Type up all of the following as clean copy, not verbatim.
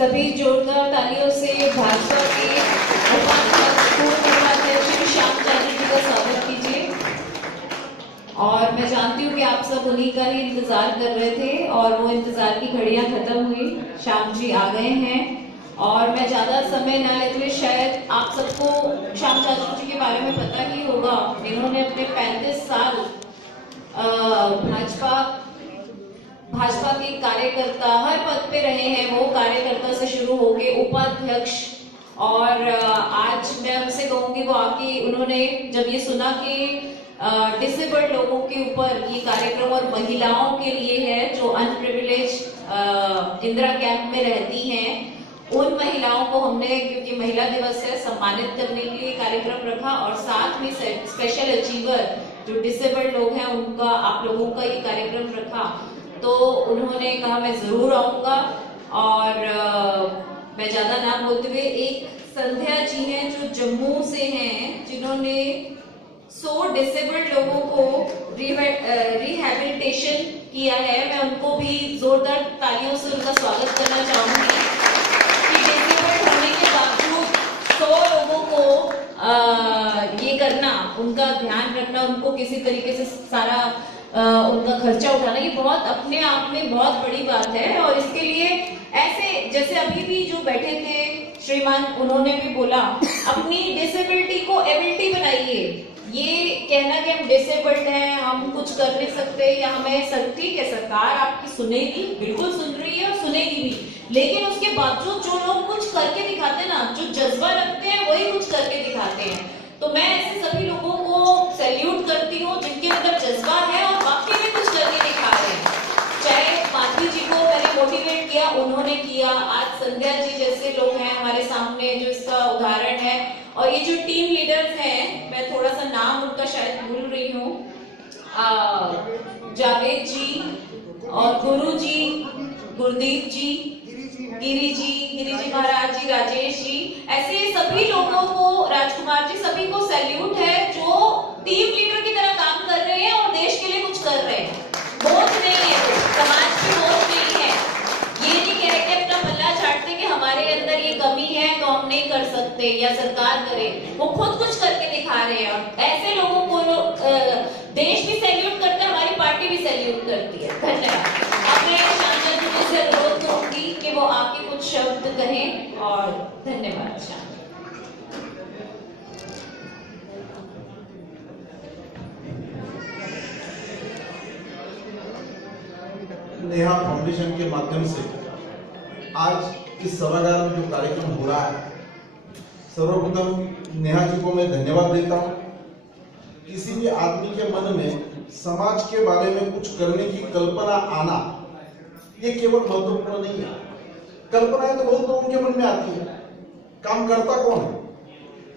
सभी जोरदार तालियों से भाजपा के उपाध्यक्ष श्याम चैटर्जी जी का स्वागत कीजिए। और मैं जानती हूँ कि आप सब उन्हीं का ही इंतजार कर रहे थे और वो इंतजार की घड़ियां खत्म हुई, श्याम जी आ गए हैं। और मैं ज्यादा समय ना लेते हुए, शायद आप सबको श्याम चैटर्जी जी के बारे में पता ही होगा। इन्होंने अपने 35 साल भाजपा के कार्यकर्ता, हर पद पे रहे हैं वो, कार्यकर्ता से शुरू होके उपाध्यक्ष। और आज मैं उनसे कहूंगी, वो आके उन्होंने जब ये सुना कि डिसेबल्ड लोगों के ऊपर ये कार्यक्रम और महिलाओं के लिए है जो अनप्रिविलेज इंदिरा कैंप में रहती हैं, उन महिलाओं को हमने, क्योंकि महिला दिवस है, सम्मानित करने के लिए कार्यक्रम रखा। और साथ में स्पेशल अचीवर जो डिसेबल्ड लोग हैं उनका, आप लोगों का ये कार्यक्रम रखा। तो उन्होंने कहा मैं जरूर आऊंगा। और मैं ज्यादा ना बोलते हुए, एक संध्या जी हैं जो जम्मू से हैं, जिन्होंने 100 डिसेबल्ड लोगों को रिहैबिलिटेशन किया है। मैं उनको भी जोरदार तालियों से उनका स्वागत करना चाहूंगी कि डिसेबल्ड होने के बावजूद 100 लोगों को ये करना, उनका ध्यान रखना, उनको किसी तरीके से सारा उनका खर्चा उठाना, ये बहुत अपने आप में बहुत बड़ी बात है। और इसके लिए ऐसे, जैसे अभी भी जो बैठे थे श्रीमान, उन्होंने भी बोला अपनी डिसेबिलिटी को एबिलिटी बनाइए। ये कहना कि हम डिसेबल्ड हैं, हम कुछ कर नहीं सकते या हमें, ठीक है, सरकार आपकी सुनेगी, बिल्कुल सुन रही है और सुनेगी भी, लेकिन उसके बावजूद जो लोग कुछ करके दिखाते ना, जो जज्बा रखते हैं वही कुछ करके दिखाते हैं। तो मैं ऐसे सभी लोगों को सैल्यूट करती हूँ जिनके अंदर जज्बा है और वाकई में कुछ करके दिखा रहे हैं। चाहे माधवी जी को मैंने मोटिवेट किया, उन्होंने किया, आज संध्या जी जैसे लोग हैं हमारे सामने जो इसका उदाहरण है। और ये जो टीम लीडर्स हैं, मैं थोड़ा सा नाम उनका शायद भूल रही हूँ, जावेद जी और गुरु जी, गुरदीप जी, गिरी जी महाराज जी, राजेश जी, ऐसे सभी लोगों को, राजकुमार जी, सभी को सैल्यूट है जो टीम लीडर की तरह काम कर रहे हैं और देश के लिए कुछ कर रहे हैं। बोझ नहीं है, तो समाज की बोझ नहीं है। ये नहीं कह रहे कि अपना पल्ला झाड़ते कि हमारे अंदर ये कमी है तो हम नहीं कर सकते या सरकार करे, वो खुद कुछ करके दिखा रहे हैं। और ऐसे लोगों को देश भी सैल्यूट करता है, हमारी पार्टी भी सैल्यूट करती है। धन्यवाद। अब मैं शांता जी से अनुरोध करूंगी कि वो आके कुछ शब्द कहें। और धन्यवाद। नेहा फाउंडेशन के माध्यम से आज इस सभागार में जो कार्यक्रम हो रहा है, सर्वप्रथम नेहा जी को मैं धन्यवाद देता हूं। किसी भी आदमी के मन में समाज के बारे में कुछ करने की कल्पना आना, ये केवल महत्वपूर्ण नहीं है। कल्पनाएं तो बहुत लोगों के मन में आती है, काम करता कौन है?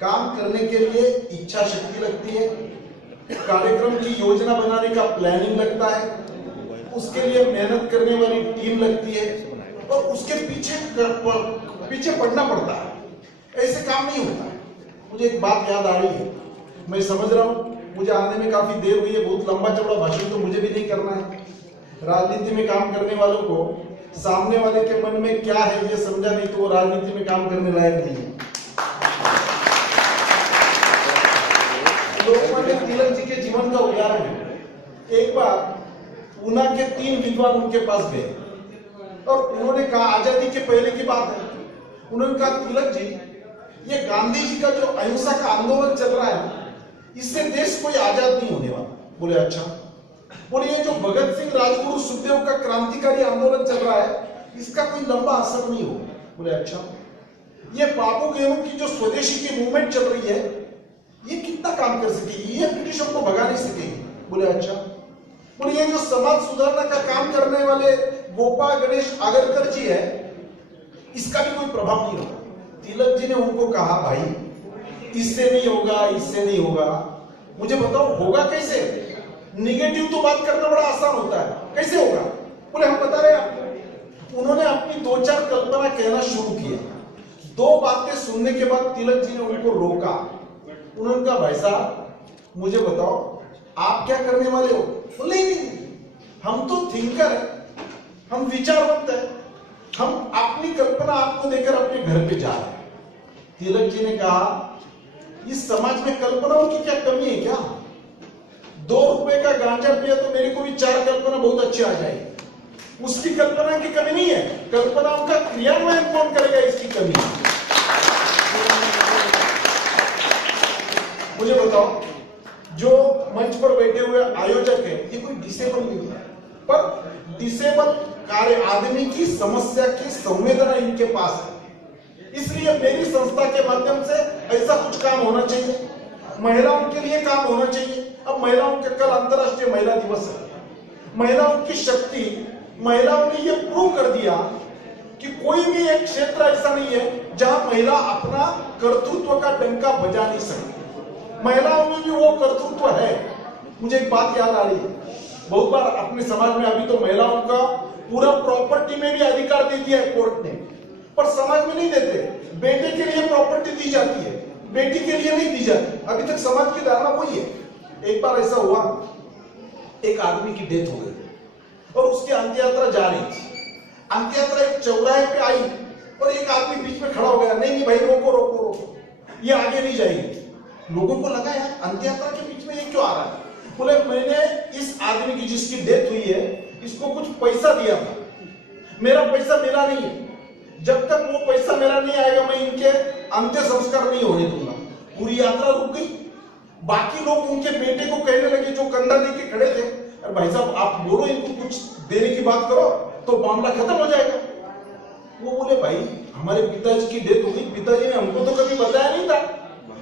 काम करने के लिए इच्छा शक्ति लगती है, कार्यक्रम की योजना बनाने का प्लानिंग लगता है, उसके लिए मेहनत करने वाली टीम लगती है और उसके पीछे पड़ना पड़ता है। ऐसे काम नहीं होता है। मुझे एक बात याद आ रही है, मैं समझ रहा हूँ मुझे आने में काफी देर हुई है, बहुत लंबा चौड़ा भाषण तो मुझे भी नहीं करना है। राजनीति में काम करने वालों को सामने वाले के मन में क्या है ये समझा नहीं तो वो राजनीति में काम करने लायक नहीं है। लोकमान्य तिलक जी के जीवन का उदाहरण है। एक बार ऊना के 3 विद्वान उनके पास गए और उन्होंने कहा, आजादी के पहले की बात है, उन्होंने कहा तिलक जी, ये गांधी जी का जो अहिंसा का आंदोलन चल रहा है, इससे देश कोई आजाद नहीं होने वाला। बोले अच्छा। बोले ये जो भगत सिंह, राजगुरु, सुखदेव का क्रांतिकारी आंदोलन चल रहा है, इसका कोई लंबा असर नहीं होगा। बोले अच्छा। ये बापू गेहूं की जो स्वदेशी की मूवमेंट चल रही है, ये कितना काम कर सकेगी? ये ब्रिटिशों को भगा नहीं सकेगी। बोले अच्छा। बोले ये जो समाज सुधारना का काम करने वाले गोपाल गणेश आगरकर जी है, इसका भी कोई प्रभाव नहीं होगा। तिलक जी ने उनको कहा, भाई इससे नहीं होगा, इससे नहीं होगा, मुझे बताओ होगा कैसे? निगेटिव तो बात करना बड़ा आसान होता है, कैसे होगा? बोले हम बता रहे हैं। उन्होंने अपनी 2-4 कल्पना कहना शुरू किया। 2 बातें सुनने के बाद तिलक जी ने उनको रोका। उन्होंने कहा, भाई साहब मुझे बताओ आप क्या करने वाले हो? बोले नहीं, हम तो थिंकर है, हम विचारवंत है, हम अपनी कल्पना आपको देकर अपने घर पे जा रहे हैं। तिलक जी ने कहा इस समाज में कल्पनाओं की क्या कमी है क्या? 2 रुपए का गांजा पिया तो मेरे को भी 4 कल्पना बहुत अच्छी आ जाएगी। उसकी कल्पना की कमी नहीं है, कल्पनाओं का क्रियान्वयन कौन करेगा इसकी कमी है। मुझे बताओ, जो मंच पर बैठे हुए आयोजक है ये कोई डिसेबल नहीं है, पर डिसेबल कार्य आदमी की समस्या की संवेदना इनके पास है। इसलिए मेरी संस्था के माध्यम से ऐसा कुछ काम होना चाहिए, महिलाओं के लिए काम होना चाहिए। अब महिलाओं के कल अंतर्राष्ट्रीय महिला दिवस है। महिलाओं की शक्ति, महिलाओं ने ये प्रूव कर दिया कि कोई भी एक क्षेत्र ऐसा नहीं है जहां महिला अपना कर्तृत्व का डंका बजा नहीं सकती। महिलाओं में भी वो कर्तृत्व है। मुझे एक बात याद आ रही है, बहुत बार अपने समाज में अभी तो महिलाओं का पूरा प्रॉपर्टी में भी अधिकार दे दिया है कोर्ट ने, पर समाज में नहीं देते। बेटे के लिए प्रॉपर्टी दी जाती है, बेटी के लिए नहीं दी जाती। अभी तक समाज की धारणा वही है। एक बार ऐसा हुआ, एक आदमी की डेथ हो गई और उसकी अंत्य यात्रा जा रही थी। अंत्य यात्रा एक चौराहे पे आई और एक आदमी बीच में खड़ा हो गया, नहीं भाई रोको रोको रोको, ये आगे नहीं जाएगी। लोगों को लगा यार अंत्य यात्रा के बीच में ये क्यों आ रहा है? बोले मैंने इस आदमी की जिसकी डेथ हुई है इसको कुछ पैसा दिया था, मेरा पैसा मिला नहीं है। जब तक वो पैसा मेरा नहीं आएगा मैं इनके अंत्य संस्कार नहीं होने दूंगा। पूरी यात्रा रुक गई। बाकी लोग उनके बेटे को कहने लगे जो कंधा लेके खड़े थे, अरे भाई साहब आप बोलो, इनको कुछ देने की बात करो तो मामला खत्म हो जाएगा। वो बोले भाई हमारे पिताजी की डेथ हो गई, पिताजी ने हमको तो कभी बताया नहीं था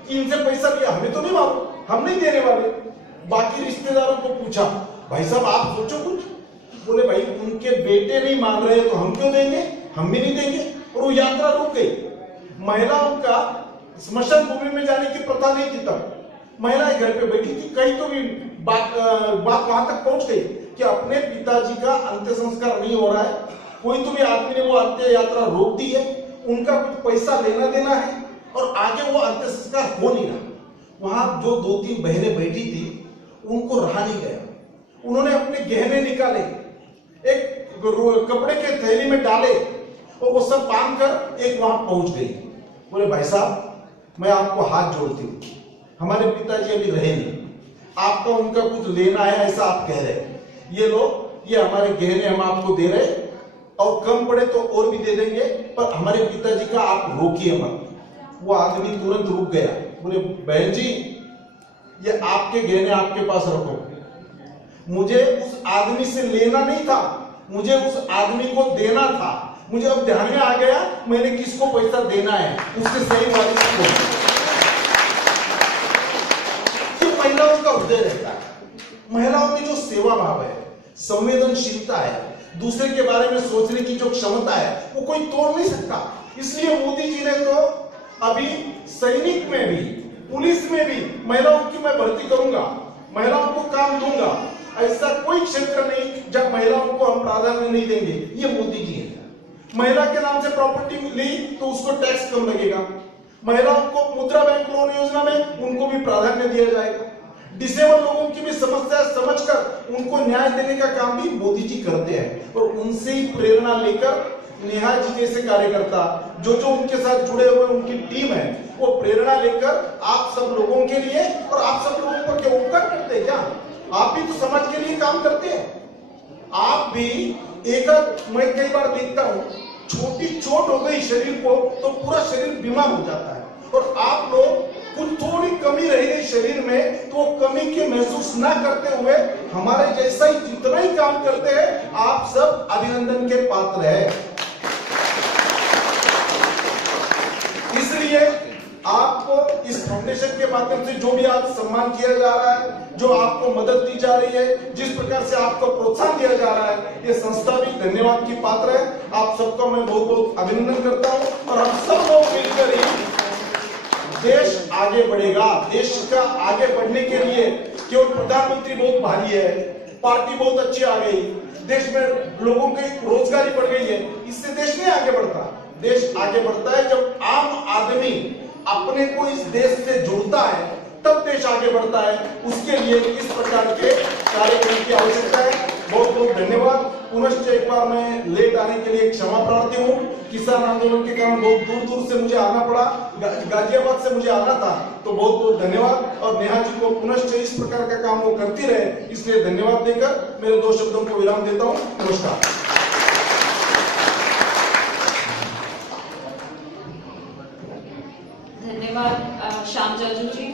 कि इनसे पैसा लिया, हमें तो नहीं मालूम, हम नहीं देने वाले। बाकी रिश्तेदारों को पूछा, भाई साहब आप सोचो कुछ। बोले भाई उनके बेटे नहीं मान रहे तो हम क्यों देंगे, हम भी नहीं देंगे। और वो यात्रा रुक गई। महिलाओं का स्मशान भूमि में जाने की प्रथा नहीं थी तब, महिलाएं घर पे बैठी थी। कहीं तो भी बात वहां तक पहुंच गई कि अपने पिताजी का अंत्य संस्कार नहीं हो रहा है, कोई तो भी आदमी ने वो अंत्य यात्रा रोक दी है, उनका कुछ पैसा लेना देना है और आगे वो अंत्य संस्कार हो नहीं रहा। वहां जो 2-3 बहनें बैठी थी उनको रहा नहीं गया, उन्होंने अपने गहने निकाले, एक कपड़े के थैली में डाले और वो सब बांध कर एक वहां पहुंच गई। बोले भाई साहब मैं आपको हाथ जोड़ती हूँ, हमारे पिताजी अभी रहे नहीं, आपका उनका कुछ लेना है ऐसा आप कह रहे, ये लो ये हमारे गहने हम आपको दे रहे और कम पड़े तो और भी दे देंगे, पर हमारे पिताजी का आप रोकिए मत। वो आदमी तुरंत रुक गया। बोले बहन जी ये आपके गहने आपके पास रखो, मुझे उस आदमी से लेना नहीं था, मुझे उस आदमी को देना था। मुझे अब ध्यान में आ गया मैंने किसको पैसा देना है, उसके सही वारिस को। ये महिलाओं का हृदय रहता है, महिलाओं में जो सेवा भाव है, संवेदनशीलता है, दूसरे के बारे में सोचने की जो क्षमता है वो कोई तोड़ नहीं सकता। इसलिए मोदी जी ने तो अभी सैनिक में भी, पुलिस में भी महिलाओं की मैं भर्ती करूंगा, महिलाओं को काम दूंगा। ऐसा कोई क्षेत्र नहीं जब महिलाओं को हम प्राधान्य नहीं देंगे। ये मोदी जी है। महिला के नाम से प्रॉपर्टी ली तो उसको टैक्स कम लगेगा, महिलाओं को मुद्रा बैंक लोन योजना में उनको भी प्राधान्य दिया जाएगा। डिसेबल लोगों की भी समस्या समझकर उनको न्याय देने का काम भी मोदी जी करते हैं और उनसे ही प्रेरणा लेकर नेहा जी जैसे कार्यकर्ता जो उनके साथ जुड़े हुए उनकी टीम है वो प्रेरणा लेकर आप सब लोगों के लिए, और आप सब लोगों को क्या उपकार करते हैं क्या? आप भी तो समाज के लिए काम करते हैं। आप भी मैं कई बार देखता हूँ छोटी चोट हो गई शरीर को तो पूरा शरीर बीमार हो जाता है, और आप लोग कुछ थोड़ी कमी रह गई शरीर में तो वो कमी की महसूस ना करते हुए हमारे जैसा ही जितना ही काम करते हैं, आप सब अभिनंदन के पात्र हैं। इसलिए आपको इस फाउंडेशन के माध्यम से जो भी आज सम्मान किया जा रहा है, जो आपको मदद दी जा रही है, जिस प्रकार से आपको प्रोत्साहन दिया जा रहा है, ये संस्था भी धन्यवाद की पात्र है। आप सबका मैं बहुत बहुत अभिनंदन करता हूं और हम सब लोग मिलकर ही देश आगे बढ़ेगा। देश का आगे बढ़ने के लिए केवल प्रधानमंत्री बहुत भारी है, पार्टी बहुत अच्छी आ गई, देश में लोगों की रोजगारी बढ़ गई है, इससे देश नहीं आगे बढ़ता। देश आगे बढ़ता है जब आम आदमी अपने को इस देश से जुड़ता है, तब देश आगे बढ़ता है। उसके लिए इस प्रकार के कार्यक्रम की आवश्यकता है। बहुत बहुत धन्यवाद। पुनश्च एक बार मैं लेट आने के लिए क्षमा प्रार्थी हूँ। किसान आंदोलन के कारण बहुत दूर दूर से मुझे आना पड़ा, गाजियाबाद से मुझे आना था, तो बहुत बहुत धन्यवाद। और नेहा जी को पुनश्च इस प्रकार का काम वो करती रहे, इसलिए धन्यवाद देकर मेरे 2 शब्दों को विराम देता हूँ। नमस्कार। धन्यवाद श्याम जाजू जी।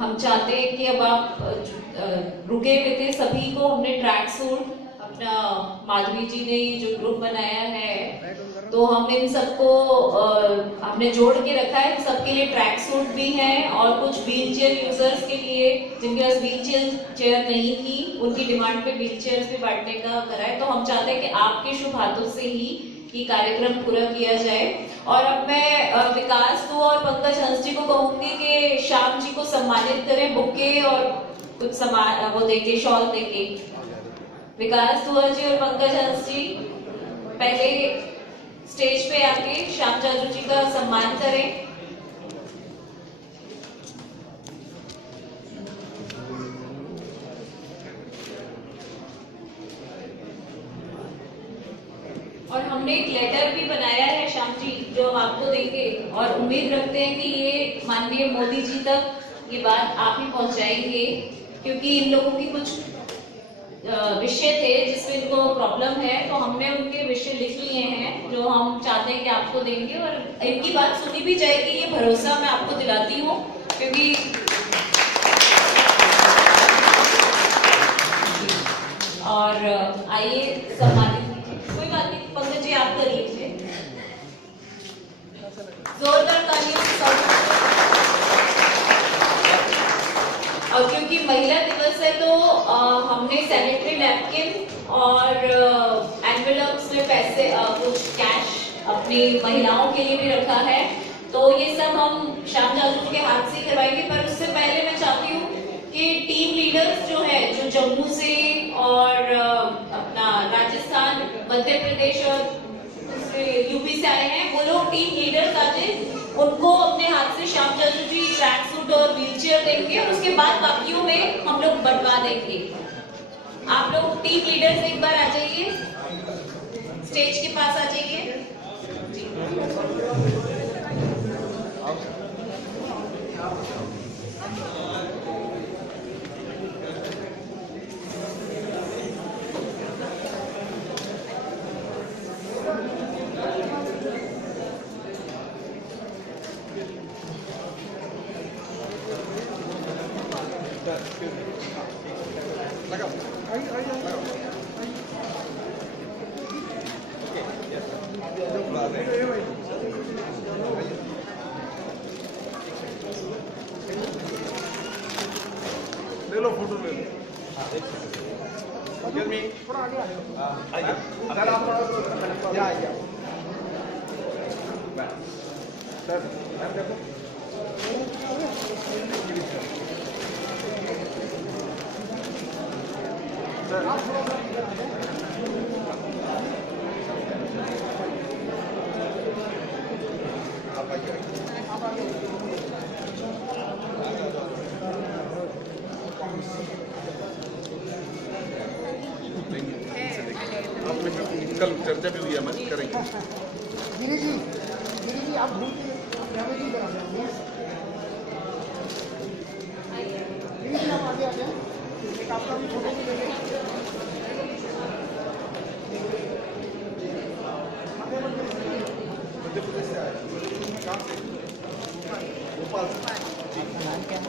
हम चाहते हैं कि अब आप रुके हुए थे सभी को हमने ट्रैक सूट, अपना माधवी जी ने ये जो ग्रुप बनाया है, तो हम इन सबको हमने जोड़ के रखा है। सबके लिए ट्रैक सूट भी है और कुछ व्हील चेयर यूजर्स के लिए जिनके पास व्हील चेयर नहीं थी, उनकी डिमांड पे व्हील चेयर भी बांटने का करा है। तो हम चाहते हैं कि आपके शुभ हाथों से ही ये कार्यक्रम पूरा किया जाए। और अब मैं विकास दुआ और पंकज हंस जी को कहूंगी कि श्याम जी को सम्मानित करें, बुके और कुछ सामान वो देके, शॉल देके। विकास दुआ जी और पंकज हंस जी पहले स्टेज पे आके श्याम जाजू जी का सम्मान करें। और हमने एक लेटर भी बनाया है श्याम जी, जो हम आपको देंगे, और उम्मीद रखते हैं कि ये माननीय मोदी जी तक ये बात आप ही पहुंचाएंगे, क्योंकि इन लोगों की कुछ विषय थे जिसमें इनको प्रॉब्लम है, तो हमने उनके विषय लिख लिए हैं जो हम चाहते हैं कि आपको देंगे, और इनकी बात सुनी भी जाएगी, ये भरोसा मैं आपको दिलाती हूँ। क्योंकि और आइए सम्मानित कीजिए। कोई बात नहीं, पंकज जी आप कर लीजिए, जोरदार तालियों से स्वागत। और क्योंकि महिला दिवस है तो हमने सैनिटरी नैपकिन और एनवेलप्स में पैसे कुछ कैश अपनी महिलाओं के लिए भी रखा है, तो ये सब हम श्याम जाजू के हाथ से करवाएंगे। पर उससे पहले मैं चाहती हूँ कि टीम लीडर्स जो है, जो जम्मू से और अपना राजस्थान, मध्य प्रदेश और यूपी से आए हैं, वो लोग टीम लीडर्स आते, उनको अपने हाथ से श्याम जाजू जी ट्रैक सूट और व्हीलचेयर देंगे, और उसके बाद बाकियों में हम लोग बंटवा देंगे। आप लोग टीम लीडर्स एक बार आ जाइए, स्टेज के पास आ जाइए। ले लो, फोटो ले लो। थोड़ा आगे आइए। सर आप थोड़ा आइए। सर देखो, सर आप थोड़ा कल चर्चा भी हुई हमारी, करेंगे। गिरी जी आप ग्रुप जी करा देंगे। गिरी जी आप आगे आ जाए, एक आपका भी फोटो भी लेंगे। मध्य प्रदेश से आए, कहाँ से? भोपाल से। आपका नाम क्या है?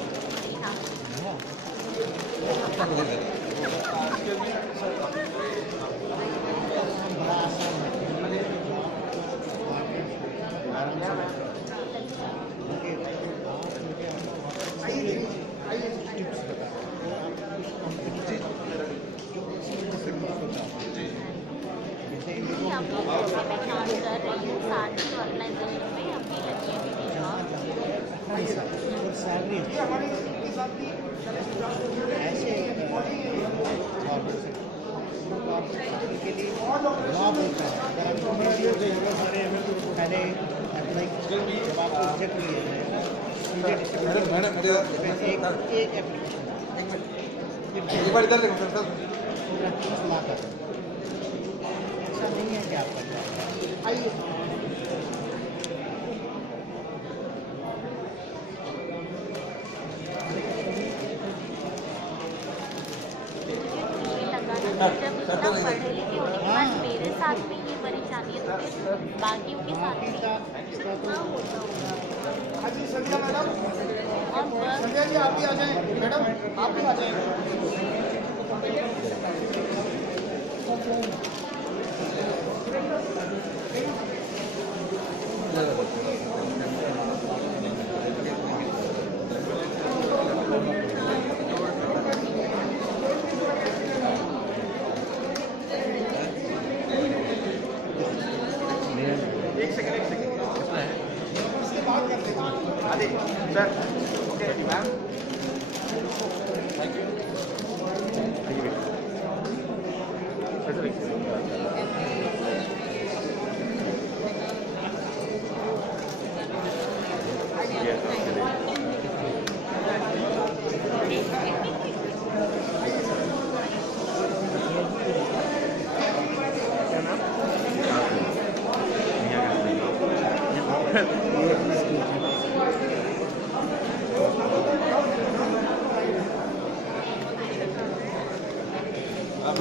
एक बार इधर देखो सर। नहीं है क्या आपका? आइए। जब इतना पढ़े लिखे होने के बाद मेरे साथ में ये परेशानी है तो फिर बाकियों के साथ में कितना होता होगा। हाँ जी संध्या मैडम, और बस संध्या जी आप भी आ जाएं। मैडम आप भी आ जाएं। एक सेकंड कितना है? इसके बाद कर देगा। आदि sir okay ma'am thank you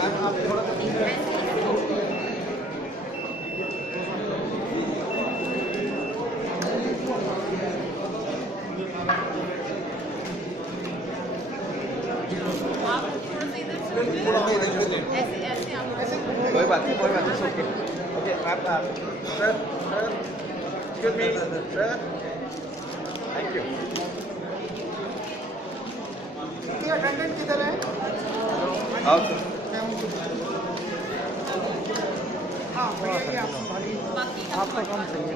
ma'am आप थोड़ा कोई बात नहीं okay okay ma'am sir excuse me sir thank you attendant किधर है? आओ हाँ भैया ये आप संभालिए। आपका काम सही है।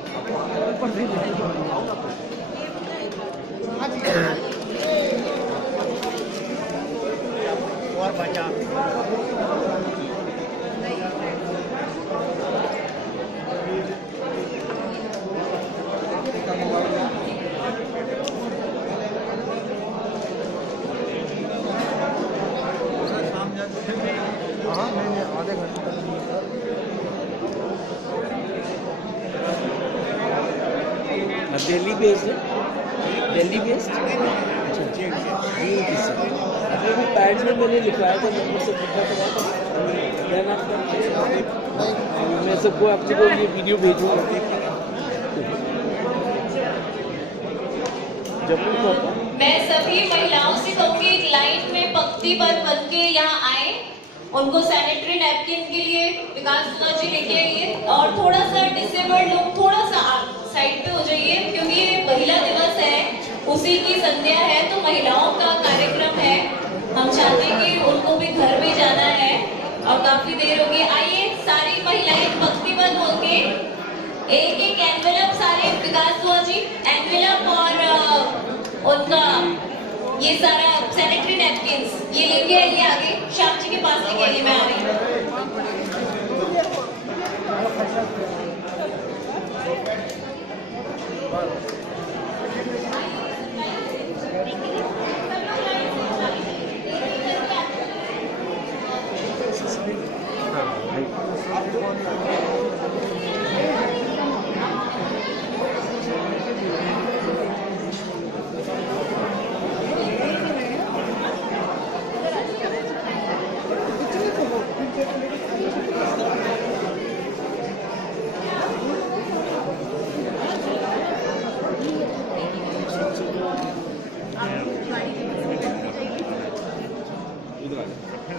ऊपर से हाँ जी और बचा हाँ नहीं आधे घंटे दिल्ली बेस्ड है, दिल्ली बेस्ड अच्छा अभी पैड में मैंने लिखवाया था, नंबर से पूछा था क्या नाम था, मैं सबको आपको ये वीडियो भेजूंगा जम्मू का। मैं सभी महिलाओं से कहूंगी एक लाइन में पंक्तिबद्ध बन के यहाँ आए, उनको सैनिटरी नैपकिन के लिए विकास दुआ जी लेके आइए और थोड़ा सा डिसेबल्ड लोग थोड़ा सा साइड पे हो जाइए क्योंकि ये महिला दिवस है, उसी की संध्या है तो महिलाओं का कार्यक्रम है। हम चाहते हैं कि उनको भी घर भी जाना है और काफी देर हो गई। आइए सारी महिलाएं पंक्तिबद्ध होके एक एक एनवेलप, सारे विकास दुआ जी एनवेलप और उनका ये सारा सैनिटरी नैपकिन्स ये लेके आइए, आगे श्याम जी के पास लेके आइए, मैं आ रही हूँ।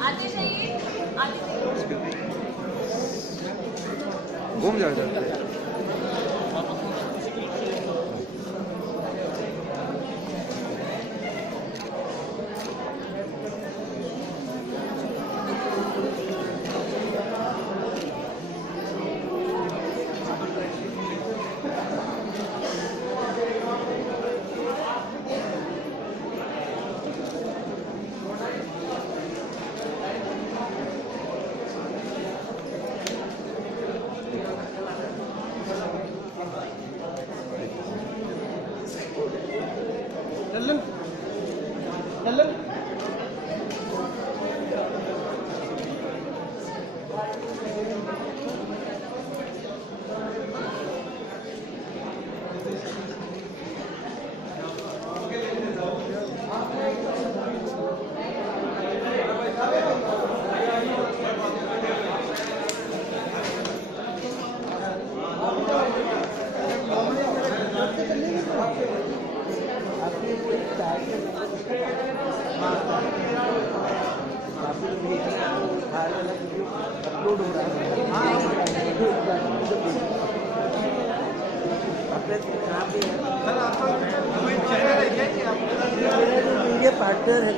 आगे चाहिए, आगे चाहिए। घूम जाओ वाला वीडियो अपलोड हो रहा है। अपने यहाँ पे सर आपका कोई चैनल है क्या कि आप मेरा जो मीडिया पार्टनर है